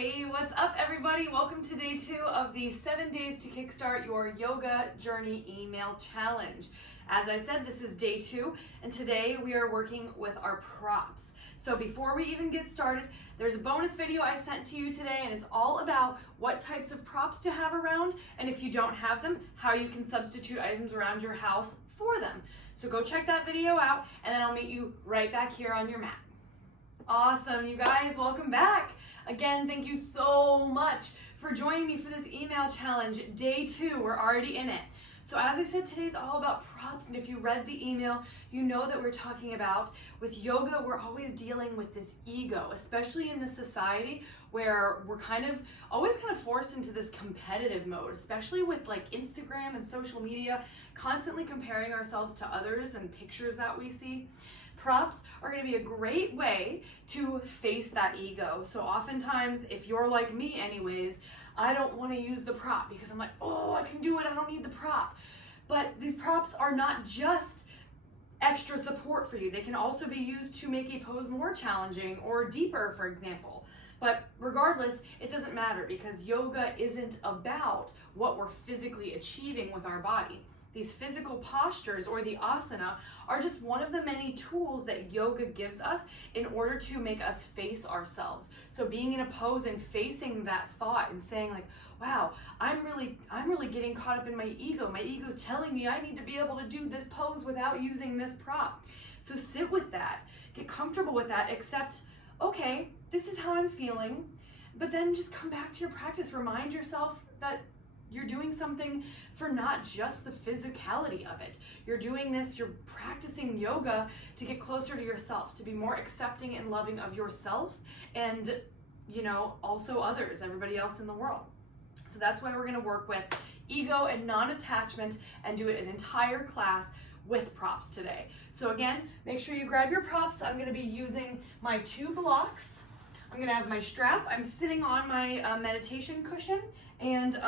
Hey, what's up everybody? Welcome to day 2 of the 7 days to kickstart your yoga journey email challenge. As I said, this is day 2 and today we are working with our props. So before we even get started, there's a bonus video I sent to you today and it's all about what types of props to have around, and if you don't have them, how you can substitute items around your house for them. So go check that video out and then I'll meet you right back here on your mat. Awesome, you guys, welcome back. Again, thank you so much for joining me for this email challenge. Day 2, we're already in it. So as I said, today's all about props, and if you read the email, you know that we're talking about, with yoga, we're always dealing with this ego, especially in this society where we're always forced into this competitive mode, especially with like Instagram and social media, constantly comparing ourselves to others and pictures that we see. Props are going to be a great way to face that ego. So oftentimes, if you're like me anyways, I don't want to use the prop because I'm like, oh, I can do it, I don't need the prop. But these props are not just extra support for you. They can also be used to make a pose more challenging or deeper, for example. But regardless, it doesn't matter because yoga isn't about what we're physically achieving with our body. These physical postures, or the asana, are just one of the many tools that yoga gives us in order to make us face ourselves. So being in a pose and facing that thought and saying like, wow, I'm really getting caught up in my ego. My ego's telling me I need to be able to do this pose without using this prop. So sit with that, get comfortable with that, accept, okay, this is how I'm feeling, but then just come back to your practice. Remind yourself that you're doing something for not just the physicality of it. You're doing this, you're practicing yoga to get closer to yourself, to be more accepting and loving of yourself and, also others, everybody else in the world. So that's why we're gonna work with ego and non-attachment and do an entire class with props today. So again, make sure you grab your props. I'm gonna be using my 2 blocks. I'm gonna have my strap. I'm sitting on my meditation cushion, and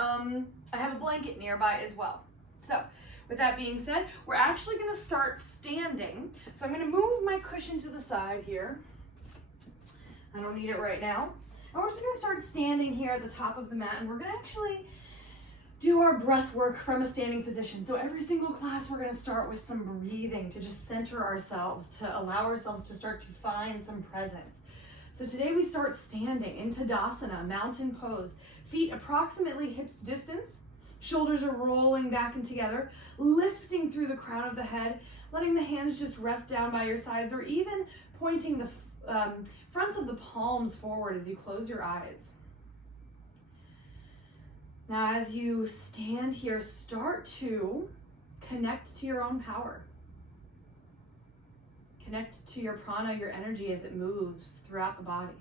I have a blanket nearby as well. So with that being said, we're actually gonna start standing. So I'm gonna move my cushion to the side here. I don't need it right now. And we're just gonna start standing here at the top of the mat, and we're gonna actually do our breath work from a standing position. So every single class, we're gonna start with some breathing to just center ourselves, to allow ourselves to start to find some presence. So today we start standing in Tadasana, mountain pose. Feet approximately hips distance. Shoulders are rolling back and together, lifting through the crown of the head, letting the hands just rest down by your sides, or even pointing the fronts of the palms forward as you close your eyes. Now as you stand here, start to connect to your own power. Connect to your prana, your energy as it moves throughout the body.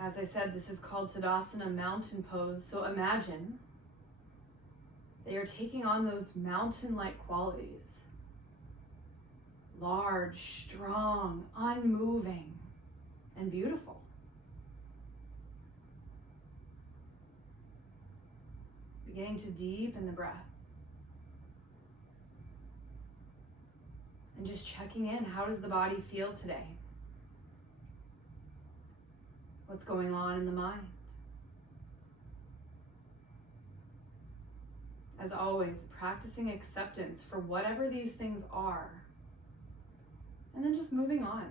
As I said, this is called Tadasana, mountain pose. So imagine that you're taking on those mountain-like qualities. Large, strong, unmoving, and beautiful. Beginning to deepen the breath. And just checking in, how does the body feel today? What's going on in the mind? As always, practicing acceptance for whatever these things are, and then just moving on.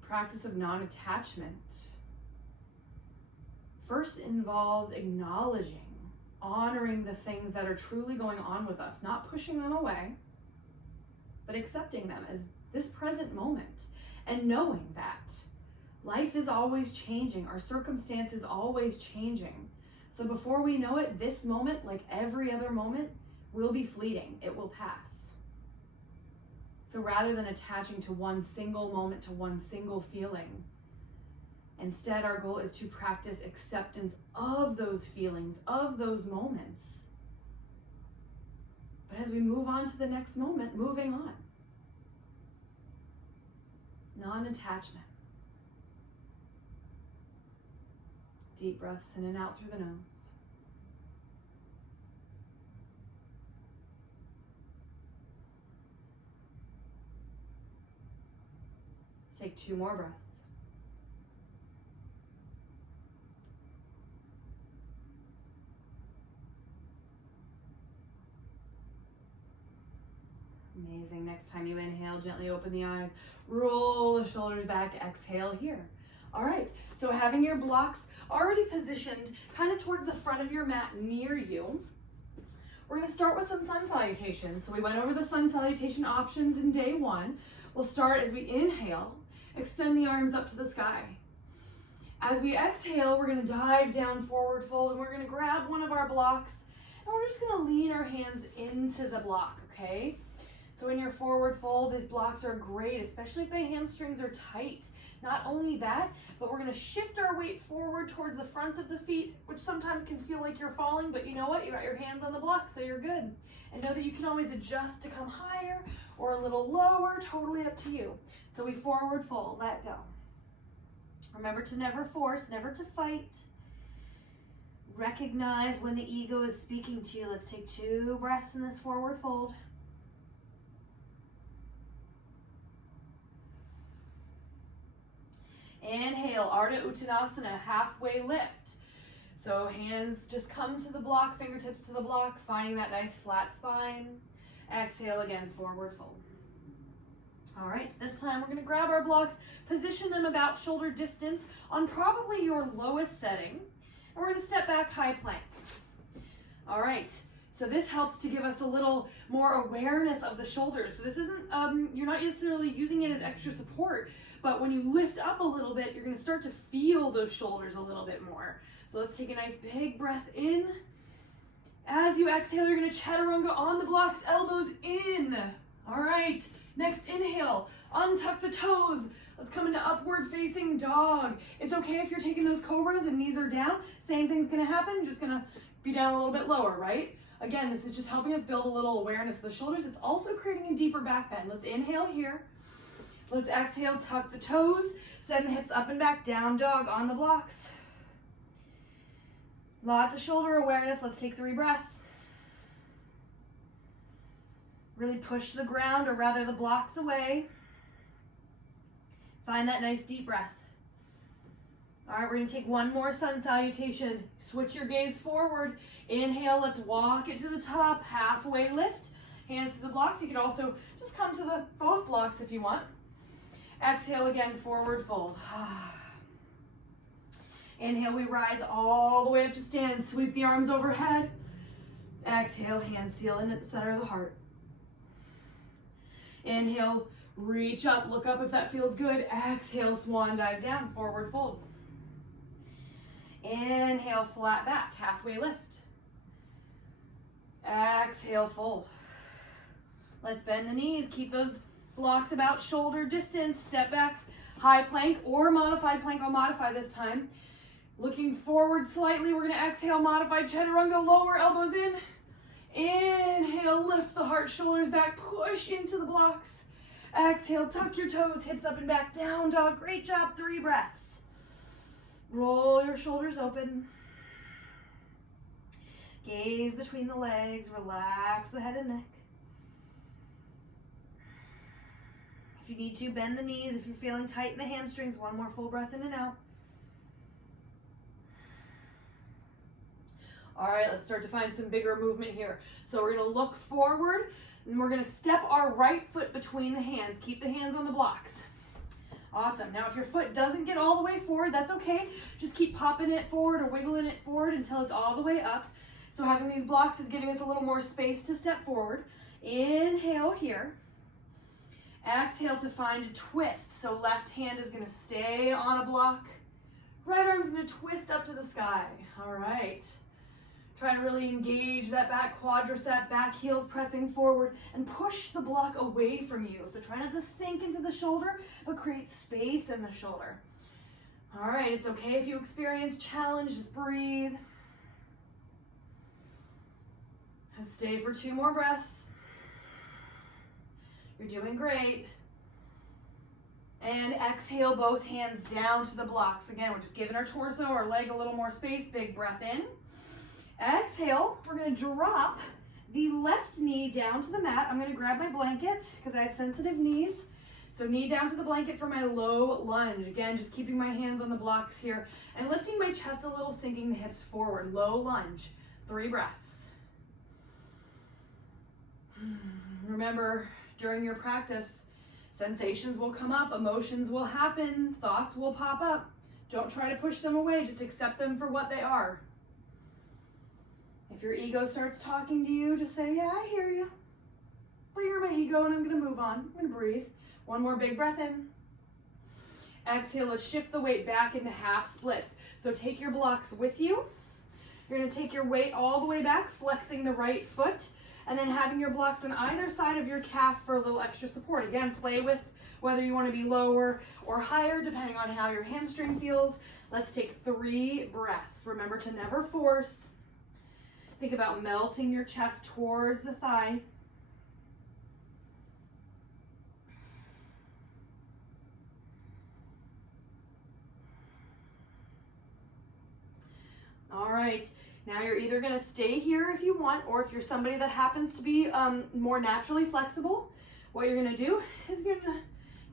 Practice of non-attachment first involves acknowledging, honoring the things that are truly going on with us, not pushing them away, but accepting them as this present moment, and knowing that life is always changing, our circumstance is always changing. So before we know it, this moment, like every other moment, will be fleeting. It will pass. So rather than attaching to one single moment, to one single feeling, instead, our goal is to practice acceptance of those feelings, of those moments. But as we move on to the next moment, moving on. Non-attachment. Deep breaths in and out through the nose. Let's take 2 more breaths. Amazing. Next time you inhale, gently open the eyes, roll the shoulders back, exhale here. All right, so having your blocks already positioned kind of towards the front of your mat near you, we're gonna start with some sun salutations. So we went over the sun salutation options in day 1. We'll start as we inhale, extend the arms up to the sky. As we exhale, we're gonna dive down, forward fold, and we're gonna grab one of our blocks, and we're just gonna lean our hands into the block, okay? So in your forward fold, these blocks are great, especially if the hamstrings are tight. Not only that, but we're gonna shift our weight forward towards the fronts of the feet, which sometimes can feel like you're falling, but you know what? You got your hands on the block, so you're good. And know that you can always adjust to come higher or a little lower, totally up to you. So we forward fold, let go. Remember to never force, never to fight. Recognize when the ego is speaking to you. Let's take 2 breaths in this forward fold. Inhale, Ardha Uttanasana, halfway lift. So hands just come to the block, fingertips to the block, finding that nice flat spine. Exhale again, forward fold. All right, this time we're gonna grab our blocks, position them about shoulder distance on probably your lowest setting, and we're gonna step back, high plank. All right, so this helps to give us a little more awareness of the shoulders. So this isn't, you're not necessarily using it as extra support, but when you lift up a little bit, you're gonna start to feel those shoulders a little bit more. So let's take a nice big breath in. As you exhale, you're gonna chaturanga on the blocks, elbows in. All right, next inhale, untuck the toes. Let's come into upward facing dog. It's okay if you're taking those cobras and knees are down. Same thing's gonna happen, just gonna be down a little bit lower, right? Again, this is just helping us build a little awareness of the shoulders. It's also creating a deeper back bend. Let's inhale here. Let's exhale, tuck the toes, send the hips up and back, down dog on the blocks. Lots of shoulder awareness. Let's take 3 breaths. Really push the ground, or rather the blocks, away. Find that nice deep breath. All right, we're gonna take 1 more sun salutation. Switch your gaze forward. Inhale, let's walk it to the top, halfway lift. Hands to the blocks. You could also just come to both blocks if you want. Exhale again, forward fold. Inhale, we rise all the way up to stand. Sweep the arms overhead. Exhale, hands seal in at the center of the heart. Inhale, reach up, look up if that feels good. Exhale, swan dive down, forward fold. Inhale, flat back, halfway lift. Exhale, fold. Let's bend the knees, keep those blocks about shoulder distance. Step back, high plank or modified plank. I'll modify this time. Looking forward slightly, we're gonna exhale, modified chaturanga, lower elbows in. Inhale, lift the heart, shoulders back, push into the blocks. Exhale, tuck your toes, hips up and back, down dog. Great job, 3 breaths. Roll your shoulders open. Gaze between the legs, relax the head and neck. If you need to, bend the knees. If you're feeling tight in the hamstrings, 1 more full breath in and out. All right, let's start to find some bigger movement here. So we're gonna look forward, and we're gonna step our right foot between the hands. Keep the hands on the blocks. Awesome. Now, if your foot doesn't get all the way forward, that's okay. Just keep popping it forward or wiggling it forward until it's all the way up. So having these blocks is giving us a little more space to step forward. Inhale here. Exhale to find a twist. So left hand is gonna stay on a block. Right arm's gonna twist up to the sky. All right. Try to really engage that back quadricep, back heels pressing forward, and push the block away from you. So try not to sink into the shoulder, but create space in the shoulder. All right, it's okay if you experience challenge, just breathe. And stay for 2 more breaths. You're doing great. And exhale, both hands down to the blocks. Again, we're just giving our torso, our leg a little more space. Big breath in. Exhale, we're gonna drop the left knee down to the mat. I'm gonna grab my blanket because I have sensitive knees. So knee down to the blanket for my low lunge. Again, just keeping my hands on the blocks here and lifting my chest a little, sinking the hips forward. Low lunge. 3 breaths. Remember, during your practice, sensations will come up, emotions will happen, thoughts will pop up. Don't try to push them away, just accept them for what they are. If your ego starts talking to you, just say, yeah, I hear you. But you're my ego and I'm gonna move on. I'm gonna breathe. One more big breath in. Exhale, let's shift the weight back into half splits. So take your blocks with you. You're gonna take your weight all the way back, flexing the right foot, and then having your blocks on either side of your calf for a little extra support. Again, play with whether you wanna be lower or higher, depending on how your hamstring feels. Let's take 3 breaths. Remember to never force. Think about melting your chest towards the thigh. All right, now you're either gonna stay here if you want, or if you're somebody that happens to be more naturally flexible, what you're gonna do is you're gonna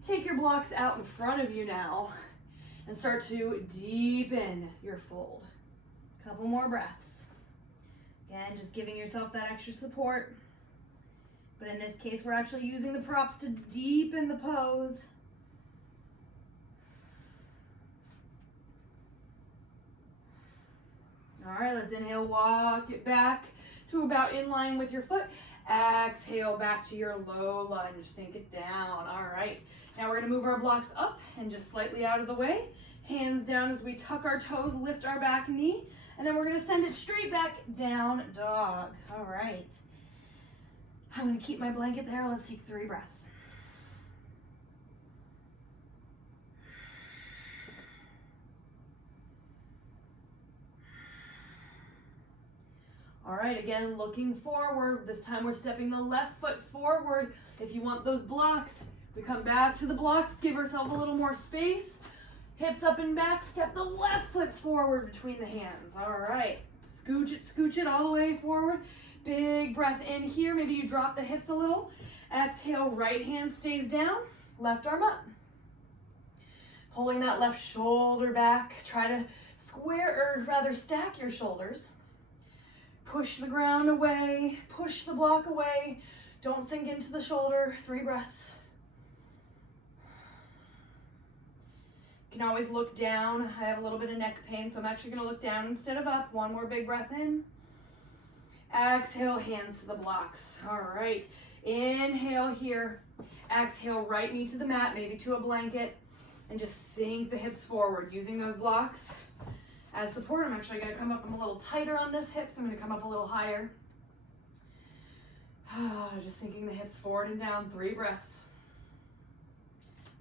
take your blocks out in front of you now and start to deepen your fold. Couple more breaths. Again, just giving yourself that extra support. But in this case, we're actually using the props to deepen the pose. All right, let's inhale, walk it back to about in line with your foot. Exhale, back to your low lunge, sink it down. All right, now we're gonna move our blocks up and just slightly out of the way. Hands down as we tuck our toes, lift our back knee, and then we're gonna send it straight back down dog. All right, I'm gonna keep my blanket there. Let's take 3 breaths. All right, again, looking forward. This time we're stepping the left foot forward. If you want those blocks, we come back to the blocks, give ourselves a little more space. Hips up and back, step the left foot forward between the hands. All right, scooch it all the way forward. Big breath in here. Maybe you drop the hips a little. Exhale, right hand stays down, left arm up. Pulling that left shoulder back. Try to square, or rather stack your shoulders. Push the ground away, push the block away. Don't sink into the shoulder. 3 breaths. You can always look down. I have a little bit of neck pain, so I'm actually gonna look down instead of up. One more big breath in. Exhale, hands to the blocks. All right, inhale here. Exhale, right knee to the mat, maybe to a blanket, and just sink the hips forward using those blocks as support. I'm actually gonna come up, I'm a little tighter on this hip, so I'm gonna come up a little higher. Just sinking the hips forward and down, 3 breaths.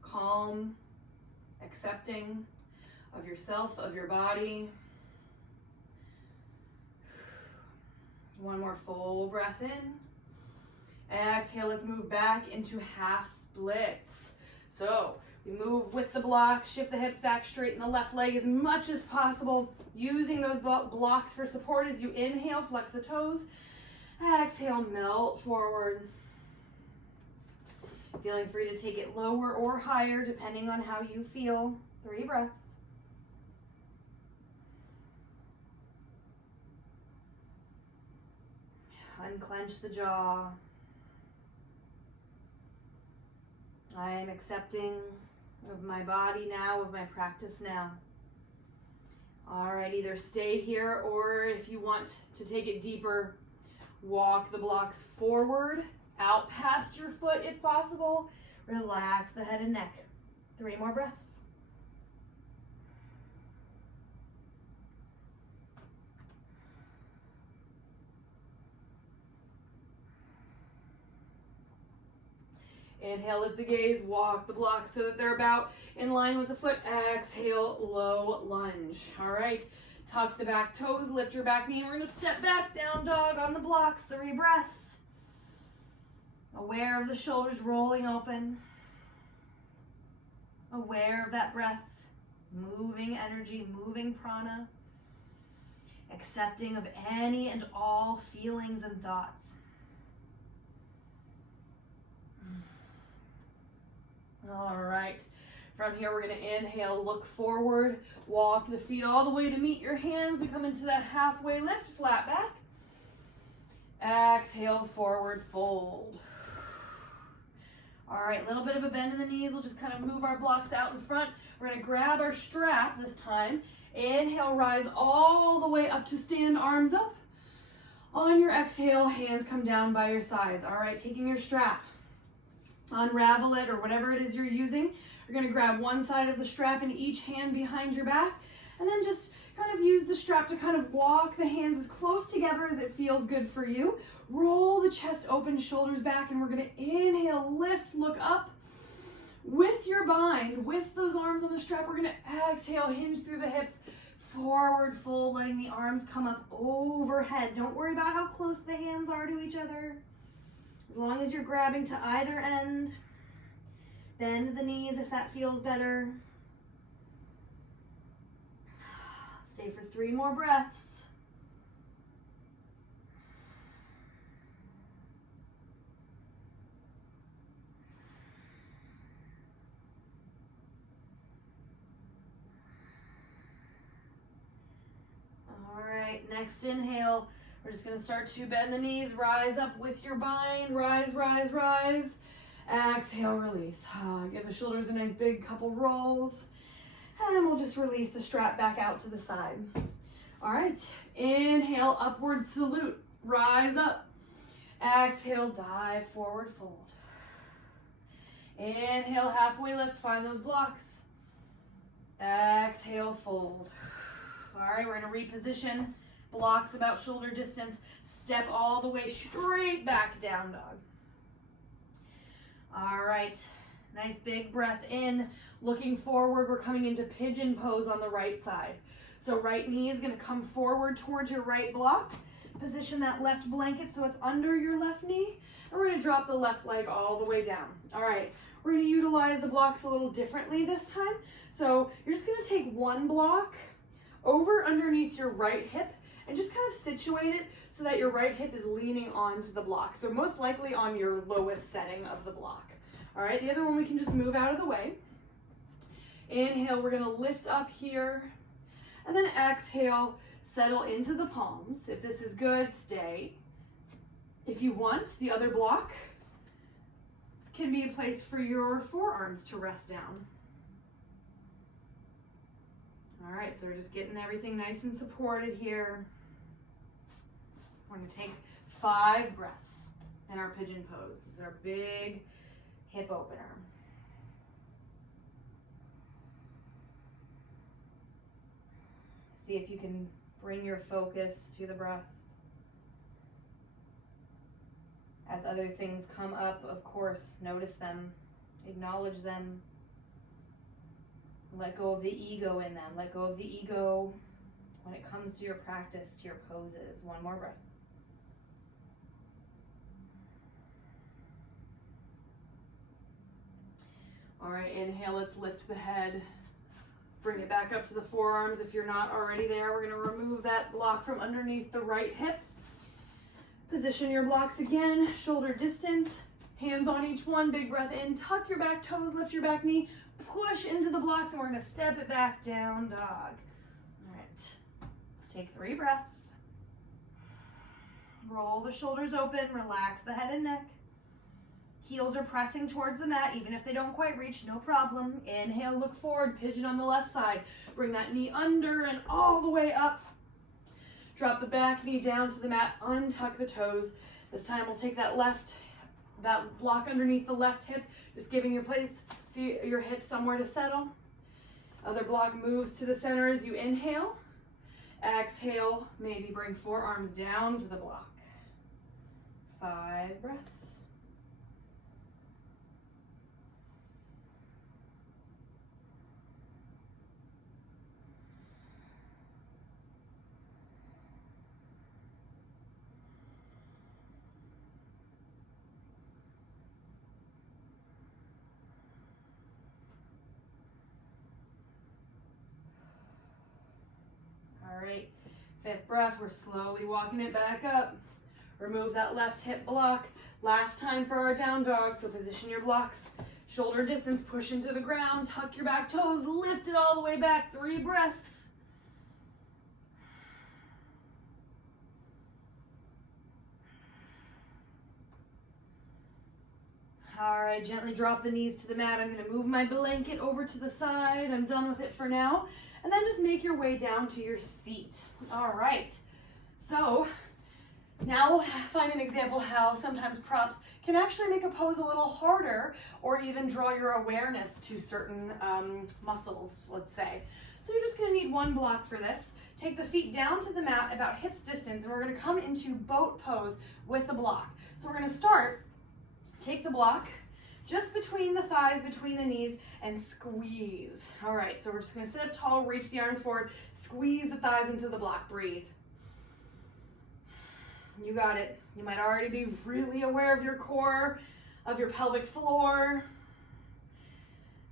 Calm, accepting of yourself, of your body. One more full breath in. Exhale, let's move back into half splits. So we move with the block, shift the hips back, straighten the left leg as much as possible, using those blocks for support as you inhale, flex the toes. Exhale, melt forward. Feeling free to take it lower or higher, depending on how you feel. 3 breaths. Unclench the jaw. I am accepting of my body now, of my practice now. All right, either stay here, or if you want to take it deeper, walk the blocks forward, out past your foot if possible. Relax the head and neck. 3 more breaths. Inhale, lift the gaze, walk the blocks so that they're about in line with the foot. Exhale, low lunge. All right, tuck the back toes, lift your back knee. We're gonna step back, down dog on the blocks, 3 breaths. Aware of the shoulders rolling open. Aware of that breath, moving energy, moving prana. Accepting of any and all feelings and thoughts. All right. From here, we're going to inhale, look forward, walk the feet all the way to meet your hands. We come into that halfway lift, flat back. Exhale, forward fold. All right, a little bit of a bend in the knees. We'll just kind of move our blocks out in front. We're going to grab our strap this time. Inhale, rise all the way up to stand, arms up. On your exhale, hands come down by your sides. All right, taking your strap, unravel it or whatever it is you're using. You're going to grab one side of the strap in each hand behind your back, and then just kind of use the strap to kind of walk the hands as close together as it feels good for you. Roll the chest open, shoulders back, and we're going to inhale, lift, look up. With your bind, with those arms on the strap, we're going to exhale, hinge through the hips, forward fold, letting the arms come up overhead. Don't worry about how close the hands are to each other. As long as you're grabbing to either end, bend the knees if that feels better. Stay for 3 more breaths. All right, next inhale. We're just going to start to bend the knees, rise up with your bind, rise, rise, rise. Exhale, release. Give the shoulders a nice big couple rolls. And we'll just release the strap back out to the side. All right, inhale, upward salute, rise up. Exhale, dive, forward fold. Inhale, halfway lift, find those blocks. Exhale, fold. All right, we're gonna reposition. Blocks about shoulder distance. Step all the way straight back, down dog. All right, nice big breath in. Looking forward, we're coming into pigeon pose on the right side. So right knee is gonna come forward towards your right block. Position that left blanket so it's under your left knee. And we're gonna drop the left leg all the way down. All right, we're gonna utilize the blocks a little differently this time. So you're just gonna take one block over underneath your right hip and just kind of situate it so that your right hip is leaning onto the block. So most likely on your lowest setting of the block. All right, the other one we can just move out of the way. Inhale, we're gonna lift up here. And then exhale, settle into the palms. If this is good, stay. If you want, the other block can be a place for your forearms to rest down. All right, so we're just getting everything nice and supported here. We're gonna take 5 breaths in our pigeon pose. This is our big hip opener. See if you can bring your focus to the breath. As other things come up, of course, notice them, acknowledge them. Let go of the ego in them. Let go of the ego when it comes to your practice, to your poses. 1 more breath. All right, inhale, let's lift the head. Bring it back up to the forearms. If you're not already there, we're gonna remove that block from underneath the right hip. Position your blocks again, shoulder distance, hands on each one, big breath in, tuck your back toes, lift your back knee, push into the blocks, and we're gonna step it back, down dog. All right, let's take 3 breaths. Roll the shoulders open, relax the head and neck. Heels are pressing towards the mat, even if they don't quite reach, no problem. Inhale, look forward, pigeon on the left side. Bring that knee under and all the way up. Drop the back knee down to the mat, untuck the toes. This time we'll take that block underneath the left hip, just giving your place, see your hip somewhere to settle. Other block moves to the center as you inhale. Exhale, maybe bring forearms down to the block. 5 breaths. All right, 5th breath, we're slowly walking it back up. Remove that left hip block. Last time for our down dog, so position your blocks Shoulder distance, push into the ground, tuck your back toes, lift it all the way back, 3 breaths. All right, gently drop the knees to the mat. I'm gonna move my blanket over to the side. I'm done with it for now. And then just make your way down to your seat. All right, so now we'll find an example how sometimes props can actually make a pose a little harder or even draw your awareness to certain muscles, let's say. So you're just gonna need one block for this. Take the feet down to the mat about hips distance, and we're gonna come into boat pose with the block. So we're gonna start, take the block just between the thighs, between the knees, and squeeze. All right, so we're just gonna sit up tall, reach the arms forward, squeeze the thighs into the block, breathe. You got it. You might already be really aware of your core, of your pelvic floor.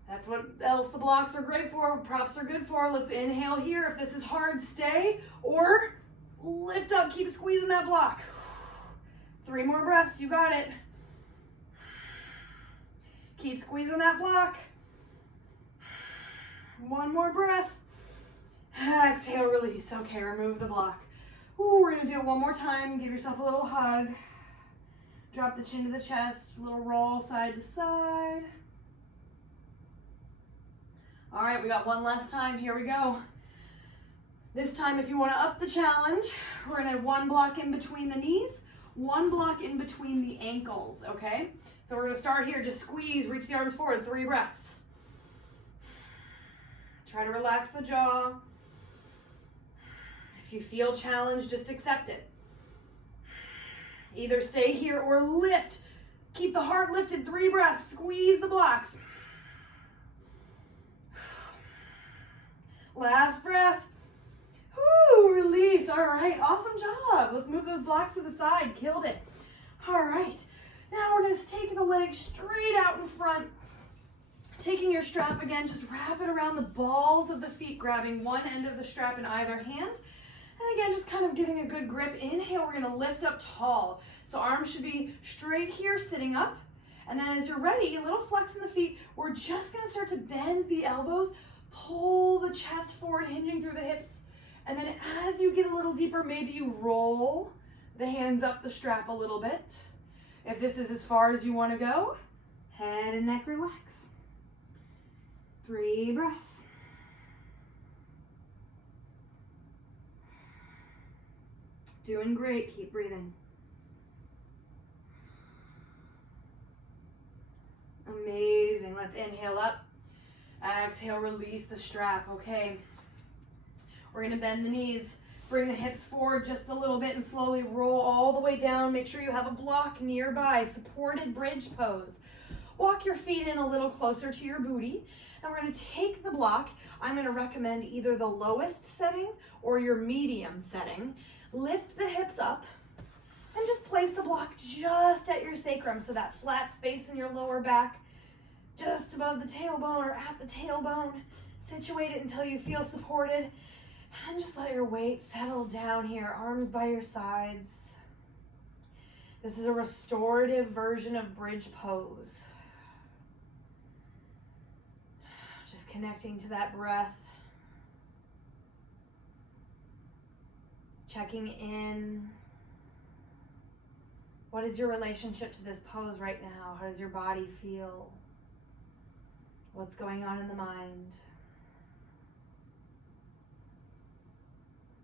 That's what else the blocks are great for, props are good for. Let's inhale here. If this is hard, stay, or lift up, keep squeezing that block. 3 more breaths, you got it. Keep squeezing that block. 1 more breath. Exhale, release. Okay, remove the block. Ooh, we're gonna do it one more time. Give yourself a little hug. Drop the chin to the chest, a little roll side to side. All right, we got one last time. Here we go. This time, if you wanna up the challenge, we're gonna have 1 block in between the knees, 1 block in between the ankles, okay? So we're gonna start here, just squeeze, reach the arms forward, 3 breaths. Try to relax the jaw. If you feel challenged, just accept it. Either stay here or lift. Keep the heart lifted, 3 breaths, squeeze the blocks. Last breath. Woo, release. All right, awesome job. Let's move those blocks to the side, killed it. All right, now we're gonna take the legs straight out in front. Taking your strap again, just wrap it around the balls of the feet, grabbing one end of the strap in either hand. And again, just kind of getting a good grip. Inhale, we're gonna lift up tall. So arms should be straight here, sitting up. And then as you're ready, a little flex in the feet. We're just gonna start to bend the elbows, pull the chest forward, hinging through the hips. And then as you get a little deeper, maybe you roll the hands up the strap a little bit. If this is as far as you wanna go, head and neck relax. 3 breaths. Doing great, keep breathing. Amazing, let's inhale up. Exhale, release the strap, okay. We're gonna bend the knees, bring the hips forward just a little bit and slowly roll all the way down. Make sure you have a block nearby, supported bridge pose. Walk your feet in a little closer to your booty. And we're gonna take the block. I'm gonna recommend either the lowest setting or your medium setting. Lift the hips up and just place the block just at your sacrum, so that flat space in your lower back, just above the tailbone or at the tailbone. Situate it until you feel supported, and just let your weight settle down here, arms by your sides. This is a restorative version of bridge pose. Just connecting to that breath. Checking in. What is your relationship to this pose right now? How does your body feel? What's going on in the mind?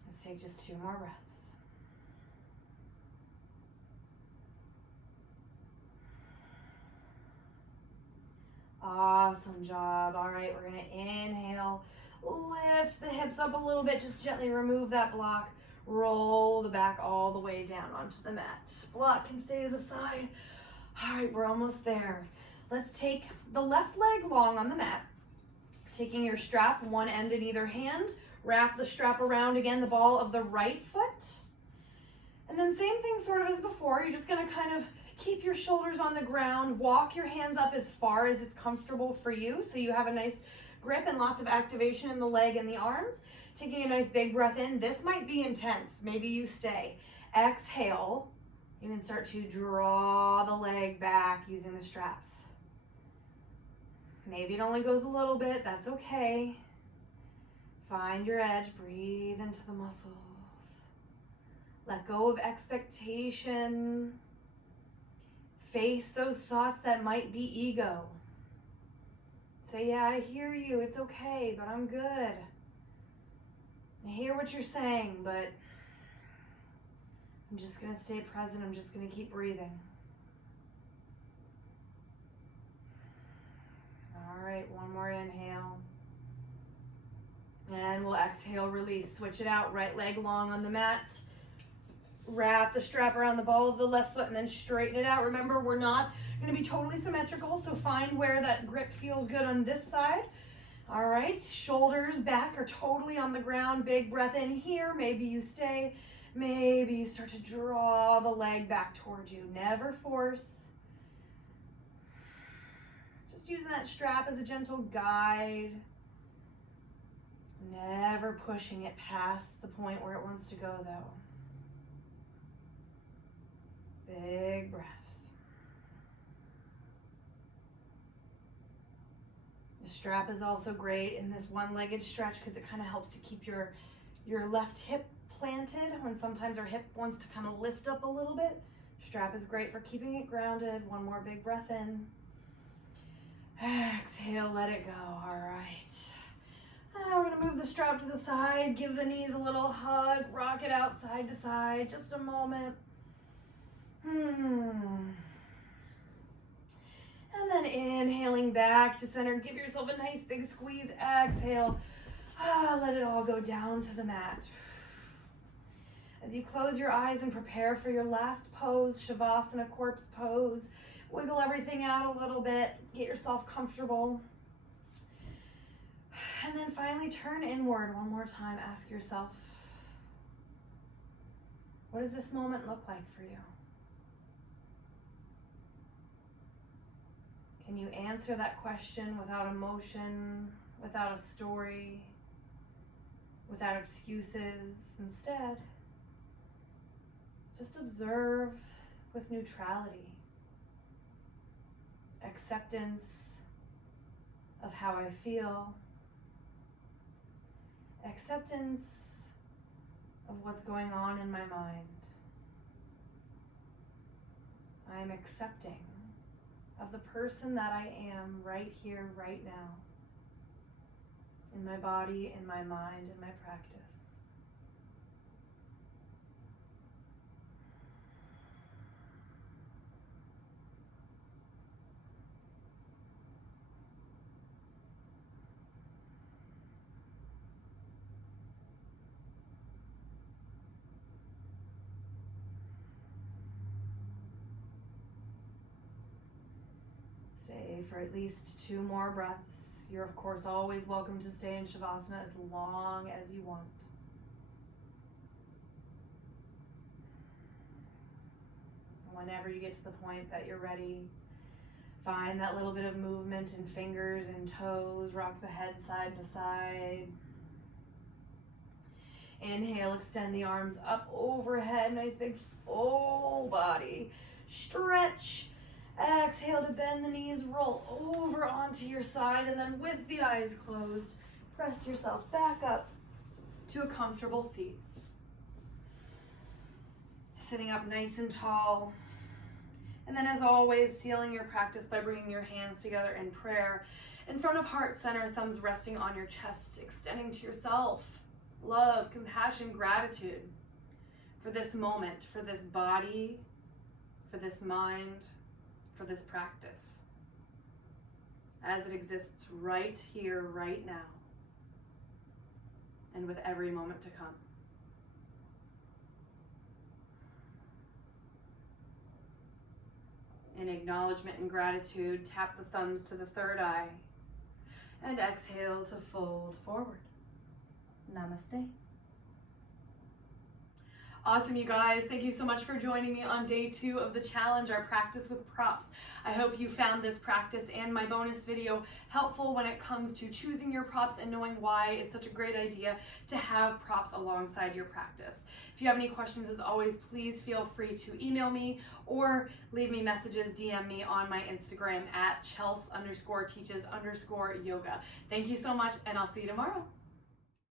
Let's take just 2 more breaths. Awesome job. All right, we're gonna inhale, lift the hips up a little bit, just gently remove that block. Roll the back all the way down onto the mat. Block can stay to the side. All right, we're almost there. Let's take the left leg long on the mat, taking your strap, one end in either hand, wrap the strap around again the ball of the right foot. And then same thing sort of as before, you're just gonna kind of keep your shoulders on the ground, walk your hands up as far as it's comfortable for you, so you have a nice grip and lots of activation in the leg and the arms. Taking a nice big breath in. This might be intense. Maybe you stay. Exhale. You can start to draw the leg back using the straps. Maybe it only goes a little bit, that's okay. Find your edge, breathe into the muscles. Let go of expectation. Face those thoughts that might be ego. Say, yeah, I hear you, it's okay, but I'm good. I hear what you're saying, but I'm just gonna stay present, I'm just gonna keep breathing. All right, one more inhale. And we'll exhale, release. Switch it out, right leg long on the mat. Wrap the strap around the ball of the left foot and then straighten it out. Remember, we're not gonna be totally symmetrical, so find where that grip feels good on this side. All right, shoulders back are totally on the ground. Big breath in here. Maybe you stay. Maybe you start to draw the leg back towards you. Never force. Just using that strap as a gentle guide. Never pushing it past the point where it wants to go, though. Big breaths. The strap is also great in this one-legged stretch because it kind of helps to keep your left hip planted when sometimes our hip wants to kind of lift up a little bit. Strap is great for keeping it grounded. One more big breath in. Exhale, let it go. All right. We're gonna move the strap to the side, give the knees a little hug, rock it out side to side, just a moment. And then inhaling back to center, give yourself a nice big squeeze, exhale. Let it all go down to the mat. As you close your eyes and prepare for your last pose, Shavasana, corpse pose, wiggle everything out a little bit, get yourself comfortable. And then finally turn inward one more time. Ask yourself, what does this moment look like for you? Can you answer that question without emotion, without a story, without excuses? Instead, just observe with neutrality, acceptance of how I feel, acceptance of what's going on in my mind. I'm accepting of the person that I am right here, right now, in my body, in my mind, in my practice. Stay for at least 2 more breaths. You're of course always welcome to stay in Shavasana as long as you want. Whenever you get to the point that you're ready, find that little bit of movement in fingers and toes. Rock the head side to side. Inhale, extend the arms up overhead. Nice big full body. Stretch. Exhale to bend the knees, roll over onto your side, and then with the eyes closed, press yourself back up to a comfortable seat. Sitting up nice and tall. And then as always, sealing your practice by bringing your hands together in prayer. In front of heart center, thumbs resting on your chest, extending to yourself love, compassion, gratitude for this moment, for this body, for this mind, for this practice, as it exists right here, right now, and with every moment to come. In acknowledgement and gratitude, tap the thumbs to the third eye, and exhale to fold forward. Namaste. Awesome, you guys. Thank you so much for joining me on day 2 of the challenge, our practice with props. I hope you found this practice and my bonus video helpful when it comes to choosing your props and knowing why it's such a great idea to have props alongside your practice. If you have any questions, as always, please feel free to email me or leave me messages, DM me on my Instagram at Chels_teaches_yoga. Thank you so much, and I'll see you tomorrow.